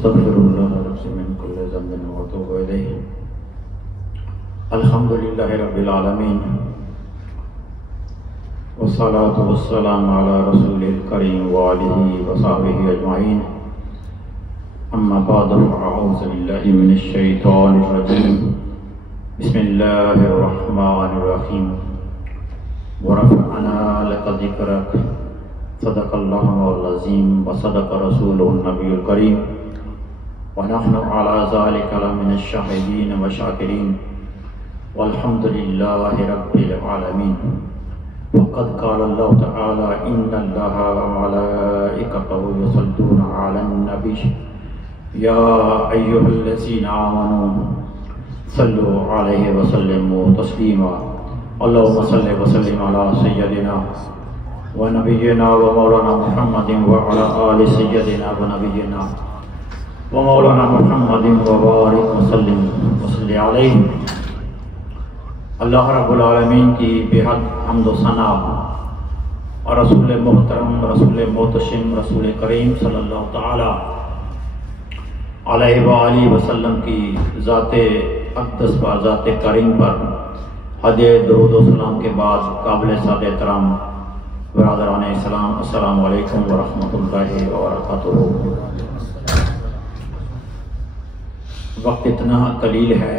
استغفرullah ربي من كل ذنب واتوب اليه. الحمد لله رب العالمين والصلاة والسلام على رسول الكريم وآله وصحبه أجمعين. أما بعد فأعوذ بالله من الشيطان الرجيم. بسم الله الرحمن الرحيم. ورفعنا لك ذكرك. صدق الله العظيم وصدق رسوله النبي الكريم ونحن على ذلك لمن الشاهدين والشاكرين والحمد لله رب العالمين. وقد قال الله تعالى إن الله وملائكته يصلون على النبي يا أيها الذين آمنوا صلوا عليه وسلموا تسليما. اللهم صل وسلم على سيدنا ونبينا ومولانا محمد وعلى آل سيدنا ونبينا ومولانا محمد وبارك وسلم وصل علیہ. اللہ رب العالمین کی بے حد حمد و ثنا اور رسول محترم رسول محتشم رسول کریم صلی اللہ تعالی علیہ وآلہ وسلم کی ذات اقدس پر ذات کریم پر حد درود و سلام کے بعد قابل سعادت احترام برادران اسلام، السلام علیکم ورحمۃ اللہ وبرکاتہ. وقت اتنا قلیل ہے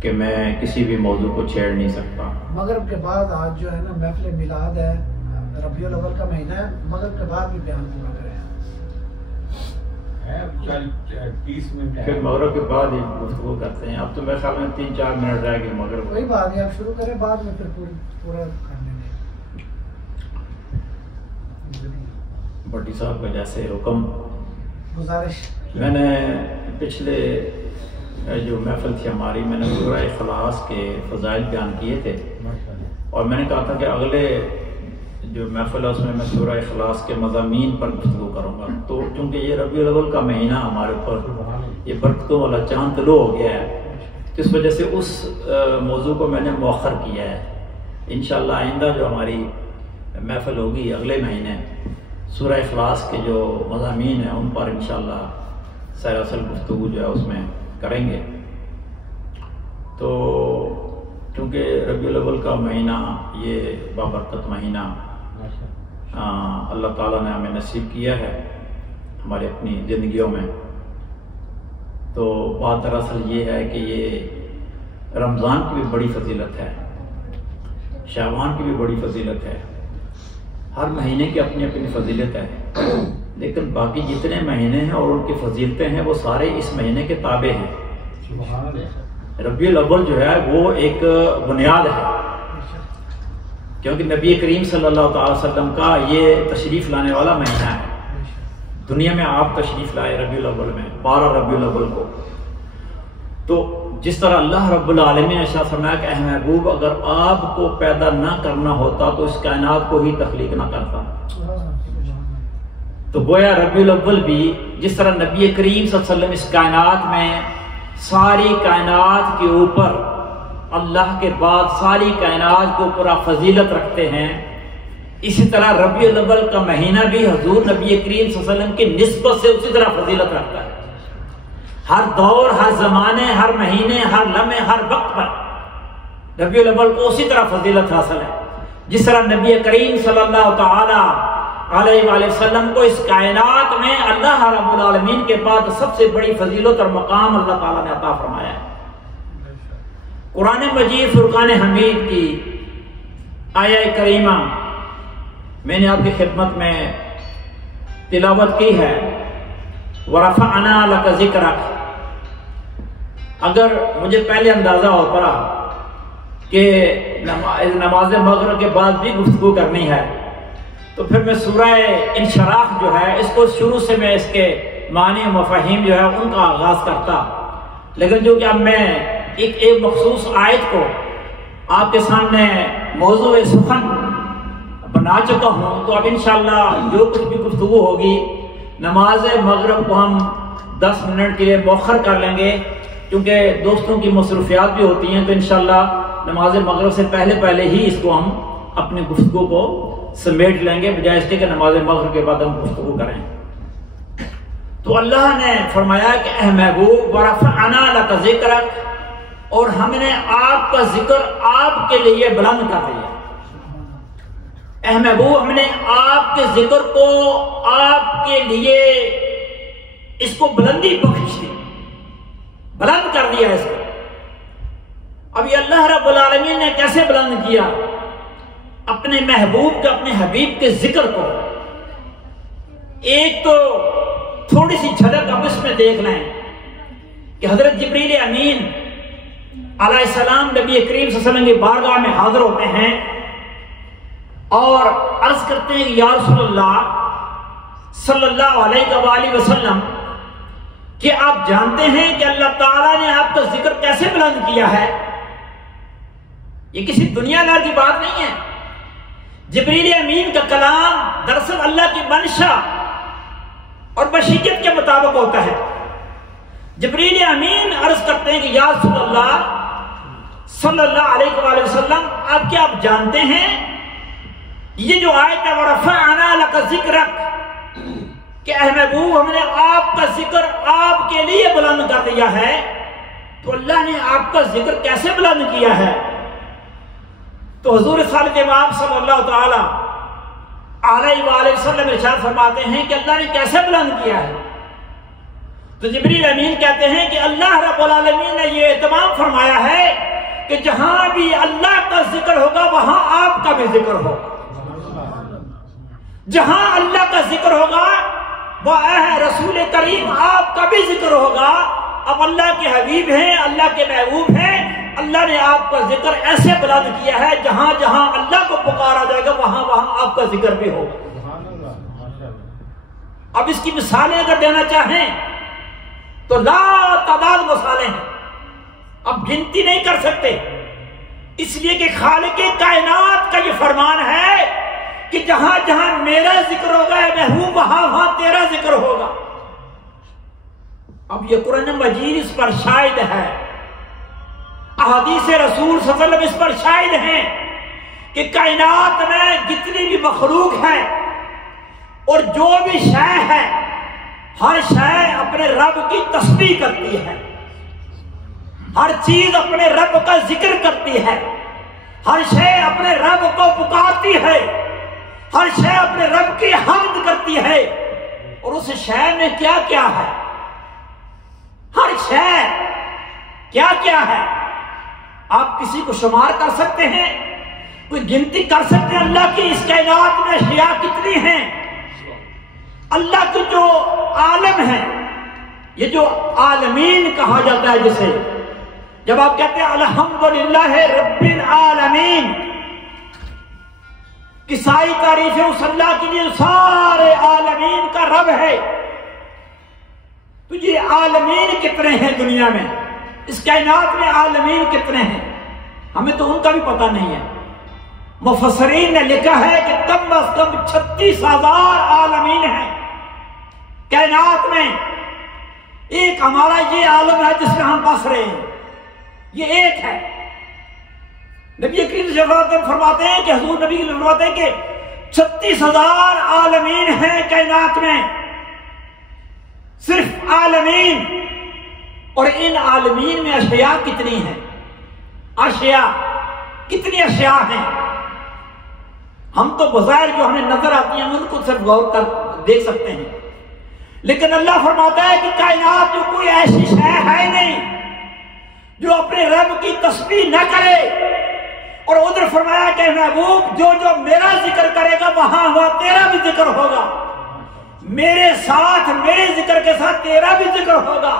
کہ میں کسی بھی موضوع کو چھیڑ نہیں سکتا. مغرب کے بعد آج جو ہے نا محفل میلاد ہے، ربیع الاول کا مہینہ ہے، مغرب کے بعد بھی بیان پورا کریں. 30 منٹ پھر مغرب کے بعد ہی گفتگو کرتے ہیں. اب تو میرے خیال میں 3-4 منٹ رہ گئے مغرب. کوئی بات نہیں، آپ شروع کریں، بعد میں پھر پورا کرنے دیں. بھٹی صاحب کا جیسے حکم. گزارش میں نے پچھلے جو محفل تھی ہماری، میں نے سورہ اخلاص کے فضائل بیان کیے تھے اور میں نے کہا تھا کہ اگلے جو محفل ہے اس میں سورہ اخلاص کے مضامین پر گفتگو کروں گا. تو چونکہ یہ ربیع الاول کا مہینہ ہمارے اوپر یہ برکتوں والا چاند طلوع ہو گیا ہے، تو اس وجہ سے اس موضوع کو میں نے مؤخر کیا ہے. انشاءاللہ آئندہ جو ہماری محفل ہوگی اگلے مہینے سورہ اخلاص کے جو مضامین ہیں ان پر انشاءاللہ سراسر گفتگو جو ہے اس میں کریں گے. تو چونکہ ربیع الاول کا مہینہ یہ بابرکت مہینہ اللہ تعالیٰ نے ہمیں نصیب کیا ہے ہماری اپنی زندگیوں میں، تو بات دراصل یہ ہے کہ یہ رمضان کی بھی بڑی فضیلت ہے، شعبان کی بھی بڑی فضیلت ہے. ہر مہینے کی اپنی اپنی فضیلت ہے، لیکن باقی جتنے مہینے ہیں اور ان کی فضیلتیں ہیں وہ سارے اس مہینے کے تابع ہیں. ربیع الاول جو ہے وہ ایک بنیاد ہے، کیونکہ نبی کریم صلی اللہ تعالی وسلم کا یہ تشریف لانے والا مہینہ ہے. دنیا میں آپ تشریف لائے ربیع الاول میں 12 ربیع الاول کو. تو جس طرح اللہ رب العالمین نے ارشاد فرمایا کہ اے محبوب اگر آپ کو پیدا نہ کرنا ہوتا تو اس کائنات کو ہی تخلیق نہ کرتا. تو گویا ربیع الاول بھی جس طرح نبی کریم صلی اللہ علیہ وسلم اس کائنات میں ساری کائنات کے اوپر اللہ کے بعد ساری کائنات کے اوپر فضیلت رکھتے ہیں، اسی طرح ربیع الاول کا مہینہ بھی حضور نبی کریم صلی اللہ علیہ وسلم کی نسبت سے اسی طرح فضیلت رکھتا ہے. ہر دور، ہر زمانے، ہر مہینے، ہر لمحے، ہر وقت پر ربیع الاول کو اسی طرح فضیلت حاصل ہے جس طرح نبی کریم صلی اللہ تعالی علیہ وآلہ وسلم کو اس کائنات میں اللہ رب العالمین کے بعد سب سے بڑی فضیلت اور مقام اللہ تعالیٰ نے عطا فرمایا ہے. قرآن مجید فرقان حمید کی آیہ کریمہ میں نے آپ کی خدمت میں تلاوت کی ہے. وَرَفَعْنَا لَكَ ذِكْرَكَ. اگر مجھے پہلے اندازہ ہوتا کہ نماز مغرب کے بعد بھی گفتگو کرنی ہے تو پھر میں سورہ انشراح جو ہے اس کو شروع سے میں اس کے معنی و مفاہیم جو ہے ان کا آغاز کرتا، لیکن جو کہ اب میں ایک مخصوص آیت کو آپ کے سامنے موضوع سخن بنا چکا ہوں. تو اب انشاءاللہ جو کچھ بھی گفتگو ہوگی نماز مغرب کو ہم 10 منٹ کے لیے مؤخر کر لیں گے، کیونکہ دوستوں کی مصروفیات بھی ہوتی ہیں. تو انشاءاللہ نماز مغرب سے پہلے ہی اس کو ہم اپنی گفتگو کو سمیٹ لیں گے، بجائے اس کے کہ نماز مغرب کے بعد ہم گفتگو کریں. تو اللہ نے فرمایا کہ اے محبوب ورفعنا لک ذکرک، اور ہم نے آپ کا ذکر آپ کے لیے بلند کر دیا۔ اے محبوب ہم نے آپ کے ذکر کو آپ کے لیے اس کو بلندی بخش دی، بلند کر دیا اس کو۔ اب یہ اللہ رب العالمین نے کیسے بلند کیا؟ اپنے محبوب کے، اپنے حبیب کے ذکر کو۔ ایک تو تھوڑی سی جھلک اب اس میں دیکھ لیں کہ حضرت جبریل امین علیہ السلام نبی کریم صلی اللہ علیہ وسلم کی بارگاہ میں حاضر ہوتے ہیں اور عرض کرتے ہیں کہ یا رسول اللہ صلی اللہ علیہ وآلہ وسلم، کہ آپ جانتے ہیں کہ اللہ تعالیٰ نے آپ کا ذکر کیسے بلند کیا ہے؟ یہ کسی دنیا دار کی بات نہیں ہے۔ جبریل امین کا کلام دراصل اللہ کی منشا اور مشیت کے مطابق ہوتا ہے۔ جبریل امین عرض کرتے ہیں کہ یا رسول اللہ صلی اللہ علیہ وآلہ وسلم، آپ کیا آپ جانتے ہیں یہ جو آیت ہے وَرَفَعْنَا لَكَ ذِكْرَكَ، کہ اے محبوب ہم نے آپ کا ذکر آپ کے لیے بلند کر دیا ہے، تو اللہ نے آپ کا ذکر کیسے بلند کیا ہے؟ تو حضور صالح امام صلی اللہ تعالی علیہ وآلہ وسلم ارشاد فرماتے ہیں کہ اللہ نے کیسے بلند کیا ہے؟ تو جبریل امین کہتے ہیں کہ اللہ رب العالمین نے یہ اہتمام فرمایا ہے کہ جہاں بھی اللہ کا ذکر ہوگا وہاں آپ کا بھی ذکر ہوگا، جہاں اللہ کا ذکر ہوگا وہ اے رسول کریم آپ کا بھی ذکر ہوگا۔ اب اللہ کے حبیب ہیں، اللہ کے محبوب ہیں، اللہ نے آپ کا ذکر ایسے بلند کیا ہے جہاں جہاں اللہ کو پکارا جائے گا وہاں وہاں آپ کا ذکر بھی ہوگا۔ اب اس کی مثالیں اگر دینا چاہیں تو لا تعداد مثالیں ہیں، اب گنتی نہیں کر سکتے، اس لیے کہ خالق کائنات کا یہ فرمان ہے کہ جہاں جہاں میرا ذکر ہوگا اے محبوب وہاں وہاں تیرا ذکر ہوگا۔ اب یہ قرآن مجید اس پر شاہد ہے، احادیث رسول صلی اللہ علیہ وسلم اس پر شاہد ہیں کہ کائنات میں جتنی بھی مخلوق ہے اور جو بھی شے ہے، ہر شے اپنے رب کی تسبیح کرتی ہے، ہر چیز اپنے رب کا ذکر کرتی ہے، ہر شے اپنے رب کو پکارتی ہے، ہر شے اپنے رب کی حمد کرتی ہے۔ اور اس شے میں کیا کیا ہے؟ ہر شے کیا کیا ہے؟ آپ کسی کو شمار کر سکتے ہیں؟ کوئی گنتی کر سکتے ہیں اللہ کی اس کائنات میں اشیاء کتنی ہیں؟ اللہ کی جو عالم ہے، یہ جو عالمین کہا جاتا ہے جسے، جب آپ کہتے ہیں الحمدللہ رب العالمین، کہ ساری تعریفیں اس اللہ کے لیے سارے عالمین کا رب ہے، تو یہ عالمین کتنے ہیں دنیا میں، اس کائنات میں عالمین کتنے ہیں؟ ہمیں تو ان کا بھی پتہ نہیں ہے۔ مفسرین نے لکھا ہے کہ کم از کم 36,000 عالمین ہیں کائنات میں۔ ایک ہمارا یہ عالم ہے جس میں ہم بس رہے ہیں، یہ ایک ہے۔ نبی کریم صلی اللہ علیہ وسلم فرماتے ہیں کہ حضور نبی فرماتے ہیں کہ 36,000 عالمین ہیں کائنات میں، صرف عالمین۔ اور ان عالمین میں اشیاء کتنی ہیں؟ اشیاء کتنی اشیاء ہیں؟ ہم تو بظاہر جو ہمیں نظر آتی ہیں ان کو صرف غور کر دیکھ سکتے ہیں، لیکن اللہ فرماتا ہے کہ کائنات میں کوئی ایسی شے ہے نہیں جو اپنے رب کی تسبیح نہ کرے۔ اور ادھر فرمایا کہ محبوب جو جو میرا ذکر کرے گا وہاں وہاں تیرا بھی ذکر ہوگا، میرے ساتھ میرے ذکر کے ساتھ تیرا بھی ذکر ہوگا۔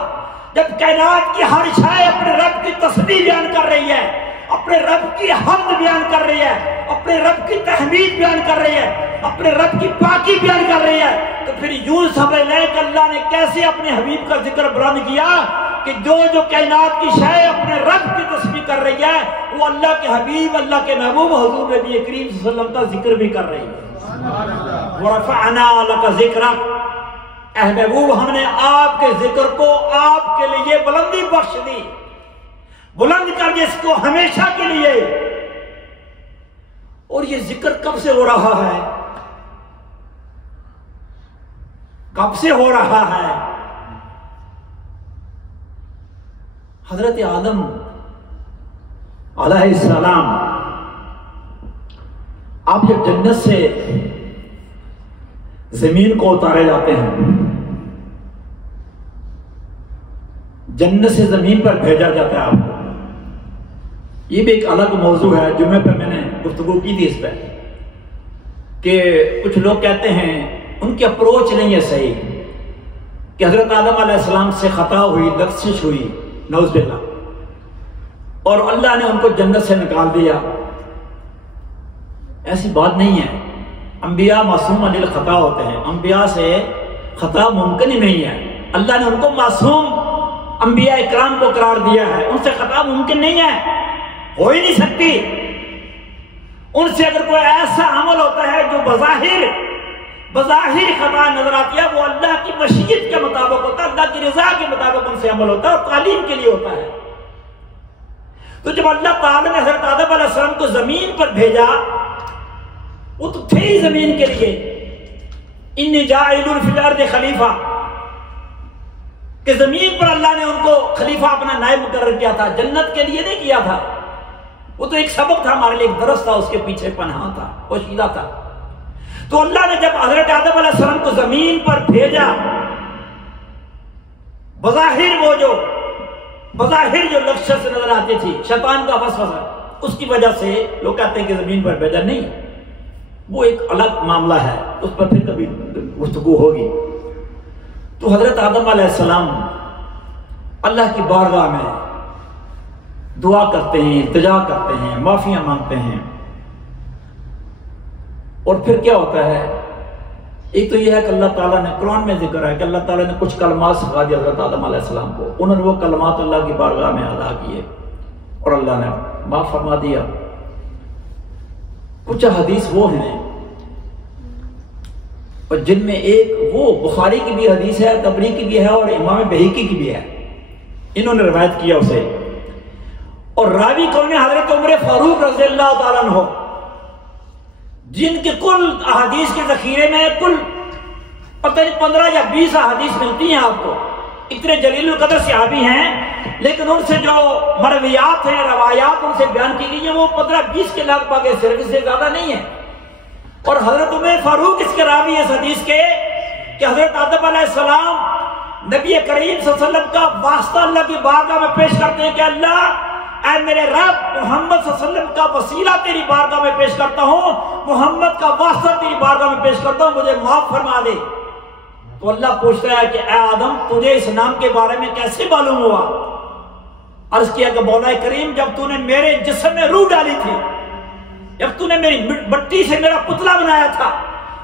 جب کائنات کی ہر شے اپنے رب کی تسبیح بیان کر رہی ہے، اپنے رب کی حمد بیان کر رہی ہے، اپنے رب کی تحمید بیان کر رہی ہے، اپنے رب کی پاکی بیان کر رہی ہے، تو پھر یوں سمجھ لیں کہ اللہ نے کیسے اپنے حبیب کا ذکر بلند کیا کہ جو جو کائنات کی شے اپنے رب کی تسبیح کر رہی ہے وہ اللہ کے حبیب، اللہ کے محبوب حضور نبی کریم صلی اللہ علیہ وسلم کا ذکر بھی کر رہی ہے۔ وَرَفَعْنَا لَكَ ذِكْرَكَ، اے محبوب ہم نے آپ کے ذکر کو آپ کے لیے بلندی بخش دی، بلند کر دیا اس کو ہمیشہ کے لیے۔ اور یہ ذکر کب سے ہو رہا ہے؟ کب سے ہو رہا ہے؟ حضرت آدم علیہ السلام آپ جب جنت سے زمین کو اتارے جاتے ہیں، جنت سے زمین پر بھیجا جاتا ہے آپ کو، یہ بھی ایک الگ موضوع ہے، جمعے پر میں نے گفتگو کی تھی اس پہ کہ کچھ لوگ کہتے ہیں ان کی اپروچ نہیں ہے صحیح، کہ حضرت آدم علیہ السلام سے خطا ہوئی، لغزش ہوئی، نعوذ باللہ، اور اللہ نے ان کو جنت سے نکال دیا۔ ایسی بات نہیں ہے، انبیاء معصوم عن الخطا ہوتے ہیں، انبیاء سے خطا ممکن ہی نہیں ہے، اللہ نے ان کو معصوم انبیاء اکرام کو قرار دیا ہے، ان سے خطا ممکن نہیں ہے، ہو ہی نہیں سکتی۔ ان سے اگر کوئی ایسا عمل ہوتا ہے جو بظاہر خطا نظر آتی ہے، وہ اللہ کی مشیت کے مطابق ہوتا ہے، اللہ کی رضا کے مطابق ان سے عمل ہوتا ہے اور تعلیم کے لیے ہوتا ہے۔ تو جب اللہ تعالیٰ نے حضرت آدم علیہ السلام کو زمین پر بھیجا، وہ تو تھے ہی زمین کے لیے، انی جاعل فی الارض خلیفہ، کہ زمین پر اللہ نے ان کو خلیفہ اپنا نائب مقرر کیا تھا، جنت کے لیے نہیں کیا تھا۔ وہ تو ایک سبق تھا ہمارے لیے، ایک درس تھا، اس کے پیچھے پناہ تھا، پوشیدہ تھا۔ تو اللہ نے جب حضرت آدم علیہ السلام کو زمین پر بھیجا، بظاہر جو لغزش نظر آتی تھی، شیطان کا وسوسہ، اس کی وجہ سے لوگ کہتے ہیں کہ زمین پر بھیجا نہیں، وہ ایک الگ معاملہ ہے، اس پر پھر کبھی گفتگو ہوگی۔ تو حضرت آدم علیہ السلام اللہ کی بارگاہ میں دعا کرتے ہیں، التجا کرتے ہیں، معافیاں مانگتے ہیں، اور پھر کیا ہوتا ہے؟ ایک تو یہ ہے کہ اللہ تعالیٰ نے قرآن میں ذکر ہے کہ اللہ تعالیٰ نے کچھ کلمات سکھا دیا حضرت آدم علیہ السلام کو، انہوں نے وہ کلمات اللہ کی بارگاہ میں ادا کیے اور اللہ نے معاف فرما دیا۔ کچھ حدیث وہ ہیں اور جن میں ایک وہ بخاری کی بھی حدیث ہے، طبری کی بھی ہے اور امام بہیقی کی بھی ہے، انہوں نے روایت کیا اسے، اور راوی کون ہے؟ حضرت عمر فاروق رضی اللہ تعالیٰ عنہ، جن کے کل احادیث کے ذخیرے میں کل پتہ نہیں 15 یا 20 احادیث ملتی ہیں آپ کو، اتنے جلیل القدر صحابی ہیں، لیکن ان سے جو مرویات ہیں، روایات ان سے بیان کی گئی ہیں، وہ 15-20 کے لگ بھگ صرف سے زیادہ نہیں ہے۔ اور حضرت عمر فاروق اس کے راوی اس حدیث کے کہ حضرت آدم علیہ السلام نبی کریم صلی اللہ علیہ وسلم کا واسطہ اللہ کی بارگاہ میں پیش کرتے ہیں کہ اللہ، اے میرے رب، محمد صلی اللہ علیہ وسلم کا وسیلہ تیری بارگاہ میں پیش کرتا ہوں، محمد کا واسطہ تیری بارگاہ میں پیش کرتا ہوں، مجھے معاف فرما دے۔ تو اللہ پوچھتا ہے کہ اے آدم، تجھے اس نام کے بارے میں کیسے معلوم ہوا؟ عرض کیا کہ مولا کریم، جب تو نے میرے جسم میں روح ڈالی تھی، جب تو نے میری مٹی سے میرا پتلا بنایا تھا،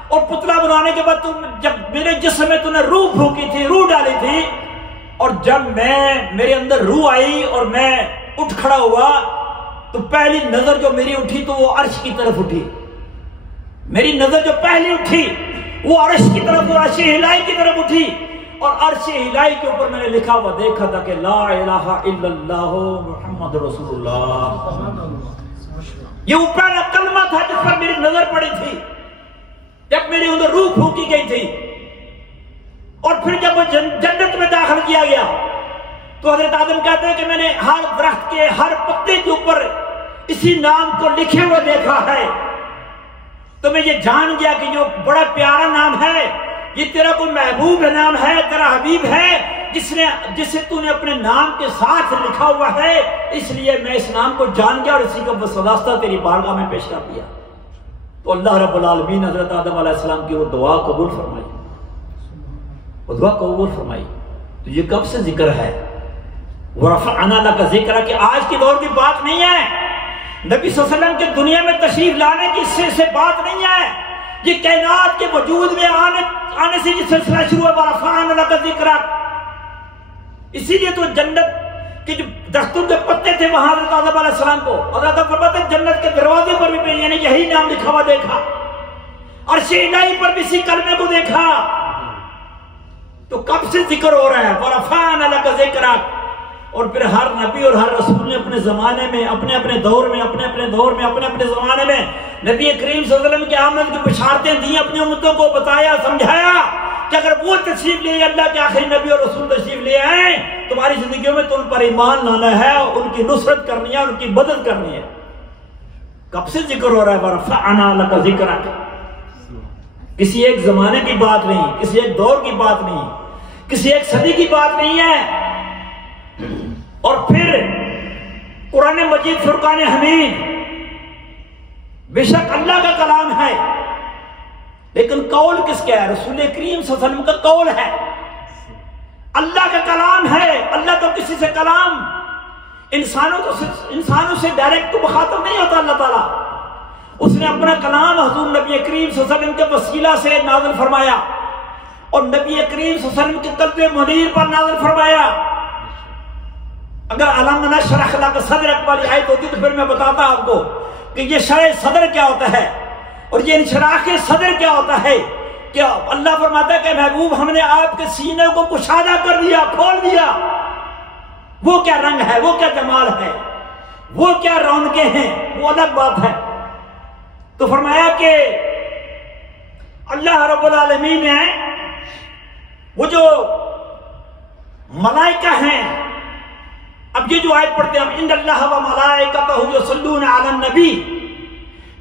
اور پتلا بنانے کے بعد جب میرے جسم میں تو نے روح پھونکی تھی، روح ڈالی تھی، اور جب میرے اندر روح آئی اور میں اٹھ کھڑا ہوا، تو پہلی نظر جو میری اٹھی تو وہ عرش کی طرف اٹھی، میری نظر جو پہلی اٹھی وہ عرش کی طرف، عرش الہی کی طرف اٹھی، اور عرش الہی کے اوپر میں نے لکھا ہوا دیکھا تھا کہ لا الہ الا اللہ محمد رسول اللہ۔ یہ وہ پہلا کلمہ تھا جس پر میری نظر پڑی تھی جب میری اندر روح پھونکی گئی تھی۔ اور پھر جب وہ جنت میں داخل کیا گیا تو حضرت آدم کہتے ہیں کہ میں نے ہر درخت کے ہر پتے کے اوپر اسی نام کو لکھے ہوئے دیکھا ہے، تو میں یہ جان گیا کہ جو بڑا پیارا نام ہے، یہ تیرا کوئی محبوب نام ہے، تیرا حبیب ہے، جسے تو نے اپنے نام کے ساتھ لکھا ہوا ہے، اس لیے میں اس نام کو جان گیا اور اسی کا واسطہ تیری بارگاہ میں پیش کر دیا۔ تو اللہ رب العالمین حضرت آدم علیہ السلام کی وہ دعا قبول فرمائی، وہ دعا قبول فرمائی۔ تو یہ کب سے ذکر ہے؟ وَرَفَعْنَا لَكَ ذِكْرَ، کہ آج کی دور کی بات نہیں ہے، نبی صلی اللہ علیہ وسلم کے دنیا میں تشریف لانے کی سے بات نہیں ہے، یہ کائنات کے وجود میں آنے سے یہ سلسلہ شروع ہے۔ وَرَفَعْنَا لَكَ ذِكْرَ، اسی لیے تو جنت کے جو درختوں کے پتے تھے وہاں حضرت آدم علیہ السلام کو حضرت فرماتے ہیں جنت کے دروازے پر بھی میں نے یہی نام لکھا ہوا دیکھا، عرش الہی پر بھی اسی کلمے کو دیکھا۔ تو کب سے ذکر ہو رہا ہے؟ وَرَفَعْنَا لَكَ ذِكْرَكَ۔ اور پھر ہر نبی اور ہر رسول نے اپنے زمانے میں اپنے دور میں اپنے زمانے میں نبی کریم صلی اللہ علیہ وسلم کی آمد کی بشارتیں دی، اپنی امتوں کو بتایا، سمجھایا کہ اگر وہ تشریف لے اللہ کے آخری نبی اور رسول تشریف لے آئیں تمہاری زندگیوں میں تو ان پر ایمان لانا ہے، ان کی نصرت کرنی ہے، ان کی مدد کرنی ہے۔ کب سے ذکر ہو رہا ہے ورفعنا لک ذکرک؟ کسی ایک زمانے کی بات نہیں، کسی ایک دور کی بات نہیں، کسی ایک صدی کی بات نہیں ہے۔ اور پھر قرآن مجید فرقان حمید بے شک اللہ کا کلام ہے، لیکن قول کس کا ہے؟ رسول کریم صلی اللہ علیہ وسلم کا قول ہے، اللہ کا کلام ہے۔ اللہ تو کسی سے کلام انسانوں سے ڈائریکٹ تو مخاطب نہیں ہوتا اللہ تعالیٰ، اس نے اپنا کلام حضور نبی کریم صلی اللہ علیہ وسلم کے وسیلہ سے نازل فرمایا اور نبی کریم صلی اللہ علیہ وسلم کے قلب منیر پر نازل فرمایا۔ اگر علم نشرح لک صدرک والی آیت ہوتی تو پھر میں بتاتا آپ کو کہ یہ شرح صدر کیا ہوتا ہے اور یہ انشراح صدر کیا ہوتا ہے۔ کہ اللہ فرماتا ہے کہ محبوب ہم نے آپ کے سینے کو کشادہ کر دیا، کھول دیا۔ وہ کیا رنگ ہے، وہ کیا جمال ہے، وہ کیا رونقیں ہیں، وہ الگ بات ہے۔ تو فرمایا کہ اللہ رب العالمین نے وہ جو ملائکہ ہیں، اب یہ جو آیت پڑھتے ہیں ہم ان اللہ و ملائکتہ یصلون علی النبی،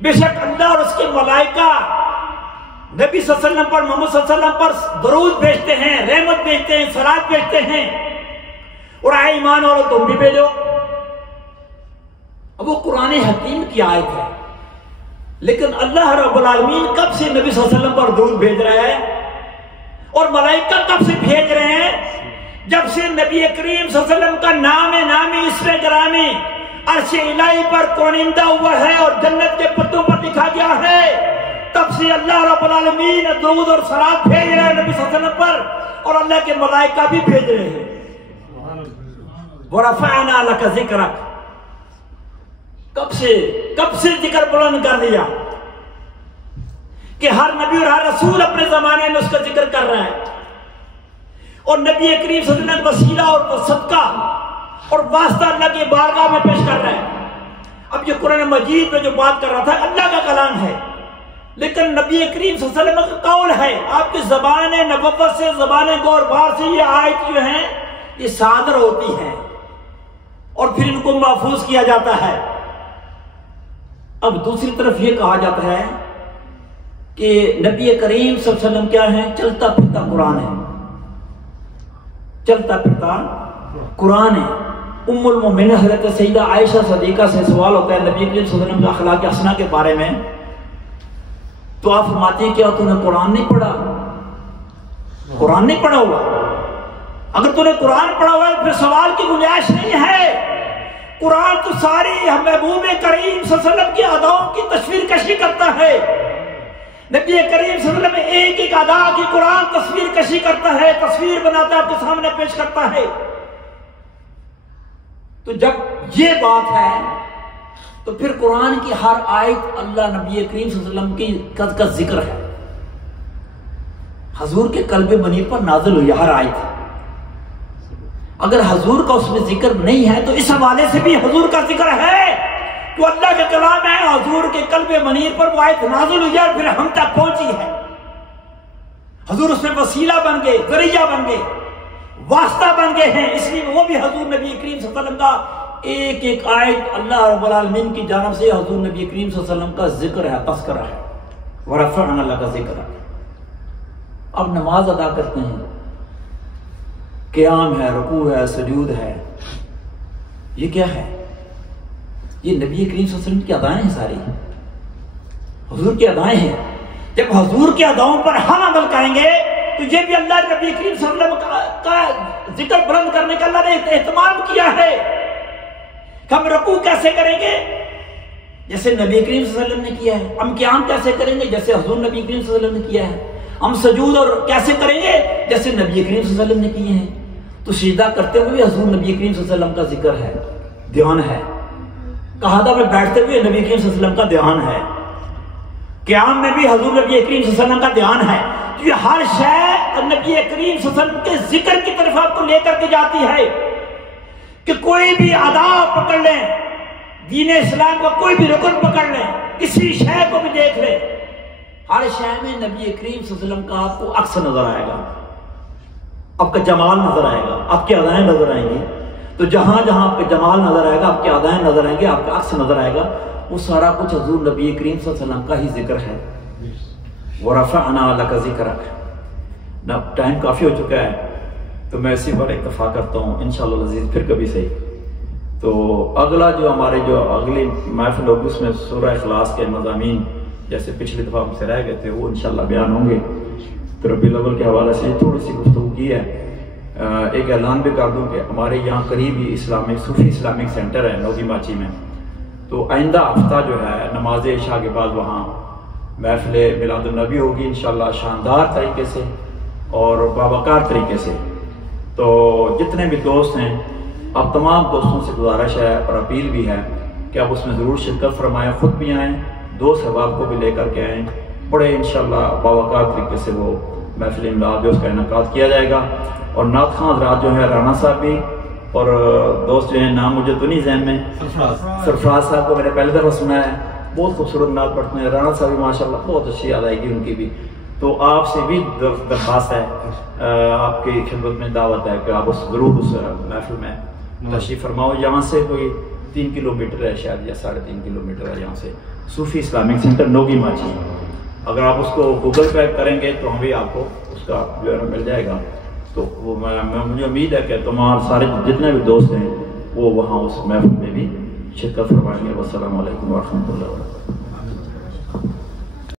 بے شک اللہ اور اس کے ملائکہ نبی صلی اللہ علیہ وسلم پر، محمد صلی اللہ علیہ وسلم پر درود بھیجتے ہیں، رحمت بھیجتے ہیں، صلوات بھیجتے ہیں، اور اے ایمان والو تم بھی بھیجو۔ اب وہ قرآن حکیم کی آیت ہے، لیکن اللہ رب العالمین کب سے نبی صلی اللہ علیہ وسلم پر درود بھیج رہا ہے اور ملائکہ کب سے بھیج رہے ہیں؟ جب سے نبی کریم صلی اللہ علیہ وسلم کا نامی اسم گرامی عرش الہی پر کونندہ ہوا ہے اور جنت کے پتوں پر لکھا گیا ہے، تب سے اللہ رب العالمین درود اور صلوات بھیج رہے ہیں نبی صلی اللہ علیہ وسلم پر، اور اللہ کے ملائکہ بھی بھیج رہے ہیں۔ وَرَفَعْنَا لَكَ ذِكْرَكَ، کب سے ذکر بلند کر دیا کہ ہر نبی اور ہر رسول اپنے زمانے میں اس کا ذکر کر رہا ہے، اور نبی کریم صلی اللہ علیہ وسلم وسیلہ اور صدقہ اور واسطہ اللہ کی بارگاہ میں پیش کر رہا ہے۔ اب یہ قرآن مجید میں جو بات کر رہا تھا اللہ کا کلام ہے، لیکن نبی کریم صلی اللہ علیہ وسلم کا قول ہے۔ آپ کی زبان نبوت سے، زبان گور بار سے یہ آیت جو ہیں یہ صادر ہوتی ہیں اور پھر ان کو محفوظ کیا جاتا ہے۔ اب دوسری طرف یہ کہا جاتا ہے کہ نبی کریم صلی اللہ علیہ وسلم کیا ہے؟ چلتا پھرتا قرآن ہے، چلتا پھرتا قرآن ہے۔ ام المومنین حضرت سیدہ عائشہ صدیقہ سے سوال ہوتا ہے نبی کریم صلی اللہ علیہ وسلم کے اخلاق حسنہ کے بارے میں، تو آپ فرماتے ہیں کیا تو نے قرآن نہیں پڑھا؟ قرآن نہیں پڑھا ہوا؟ اگر تو نے قرآن پڑھا ہوا ہے پھر سوال کی گنجائش نہیں ہے۔ قرآن تو ساری محبوب کریم صلی اللہ علیہ وسلم کی اداؤں کی تصویر کشی کرتا ہے۔ نبی کریم صلی اللہ علیہ وسلم ایک ایک ادا کی قرآن تصویر کشی کرتا ہے، تصویر بناتا ہے، آپ کے سامنے پیش کرتا ہے۔ تو جب یہ بات ہے تو پھر قرآن کی ہر آیت اللہ نبی کریم صلی اللہ علیہ وسلم کی کا ذکر ہے، حضور کے قلب منیر پر نازل ہوئی ہر آیت۔ اگر حضور کا اس میں ذکر نہیں ہے تو اس حوالے سے بھی حضور کا ذکر ہے، تو اللہ کا کلام ہے، حضور کے قلب منیر پر وہ آیت نازل ہوئی اور پھر ہم تک پہنچی ہے۔ حضور اس میں وسیلہ بن گئے، ذریعہ بن گئے، واسطہ بن گئے ہیں، اس لیے وہ بھی حضور نبی کریم صلی اللہ علیہ وسلم کا ایک ایک آیت اللہ رب العالمین کی جانب سے حضور نبی کریم صلی اللہ علیہ وسلم کا ذکر ہے، تذکرہ ہے۔ ورفعنا اللہ کا ذکر ہے۔ اب نماز ادا کرتے ہیں، قیام ہے، رکوع ہے، سجود ہے، یہ کیا ہے؟ یہ نبی کریم صلی اللہ علیہ وسلم کی ادائیں ہیں، ساری حضور کی ادائیں ہیں۔ جب حضور کی اداؤں پر ہم عمل کریں گے تو یہ بھی اللہ نبی کریم صلی اللہ علیہ وسلم کا ذکر بلند کرنے کا اللہ نے اہتمام کیا ہے کہ ہم رکوع کیسے کریں گے جیسے نبی کریم صلی اللہ علیہ وسلم نے کیا ہے، ہم قیام کیسے کریں گے جیسے حضور نبی کریم صلی اللہ علیہ وسلم نے کیا ہے، ہم سجود اور کیسے کریں گے جیسے نبی کریم صلی اللہ علیہ وسلم نے کیے ہیں۔ تو سجدہ کرتے ہوئے حضور نبی کریم صلی اللہ علیہ وسلم کا ذکر ہے، دھیان ہے، قعدہ میں بیٹھتے ہوئے نبی کریم صلی اللہ علیہ وسلم کا دھیان ہے، قیام میں بھی حضور نبی کریم صلی اللہ علیہ وسلم کا دھیان ہے۔ تو یہ ہر شے نبی کریم صلی اللہ علیہ وسلم کے ذکر کی طرف آپ کو لے کر کے جاتی ہے کہ کوئی بھی ادا پکڑ لیں، دین اسلام کا کوئی بھی رکن پکڑ لیں، کسی شے کو بھی دیکھ لیں، ہر شے میں نبی کریم صلی اللہ علیہ وسلم کا آپ کو عکس نظر آئے گا، آپ کا جمال نظر آئے گا، آپ کی ادائیں نظر آئیں گی. تو جہاں جہاں آپ کا جمال نظر آئے گا، آپ کی ادائیں نظر آئیں گی، آپ کا عکس نظر آئے گا، وہ سارا کچھ حضور نبی کریم صلی اللہ علیہ وسلم کا ہی ذکر ہے. وَرَفَعْنَا لَكَ ذِكْرَكَ. اب ٹائم کافی ہو چکا ہے تو میں اسی پر اکتفا کرتا ہوں، انشاءاللہ العزیز پھر کبھی صحیح. تو اگلا جو ہمارے جو اگلی محفل ہوگی اس میں سورہ اخلاص کے مضامین جیسے پچھلی دفعہ ہم سے رہ گئے تھے وہ انشاءاللہ بیان ہوں گے. تو ربیع الاول کے حوالے سے تھوڑی سی گفتگو کی ہے. ایک اعلان بھی کر دوں کہ ہمارے یہاں قریب ہی صوفی اسلامک سینٹر ہے نوگی ماچی میں. تو آئندہ ہفتہ جو ہے نماز عشاء کے بعد وہاں محفل میلاد النبی ہوگی انشاءاللہ شاندار طریقے سے اور باوقار طریقے سے. تو جتنے بھی دوست ہیں اب تمام دوستوں سے گزارش ہے اور اپیل بھی ہے کہ آپ اس میں ضرور شرکت فرمائیں، خود بھی آئیں، دوست احباب کو بھی لے کر کے آئیں. بڑے انشاءاللہ باوقار طریقے سے وہ محفل امداد جو اس کا انعقاد کیا جائے گا. اور نعت خواں حضرات جو ہیں رانا صاحب بھی اور دوست جو ہیں نام مجھے تو نہیں ذہن میں، سرفراز صاحب کو میں نے پہلی دفعہ سنا ہے، بہت خوبصورت نعت پڑھتے ہیں. رانا صاحب بھی ماشاءاللہ بہت اچھی ادائیگی ان کی بھی. تو آپ سے بھی درخواست ہے، آپ کی خدمت میں دعوت ہے کہ آپ ضرور اس محفل میں تشریف فرماؤ. یہاں سے کوئی 3 کلومیٹر ہے شاید یا 3.5 کلومیٹر ہے یہاں سے صوفی اسلامک سینٹر نوگی ماچی. اگر آپ اس کو گوگل پہ کریں گے تو ہمیں آپ کو اس کا جو ہے مل جائے گا. تو وہ مجھے امید ہے کہ تمام سارے جتنے بھی دوست ہیں وہ وہاں اس محفل میں بھی شرکت فرمائیں گے. والسلام علیکم ورحمۃ اللہ وبرکاتہ.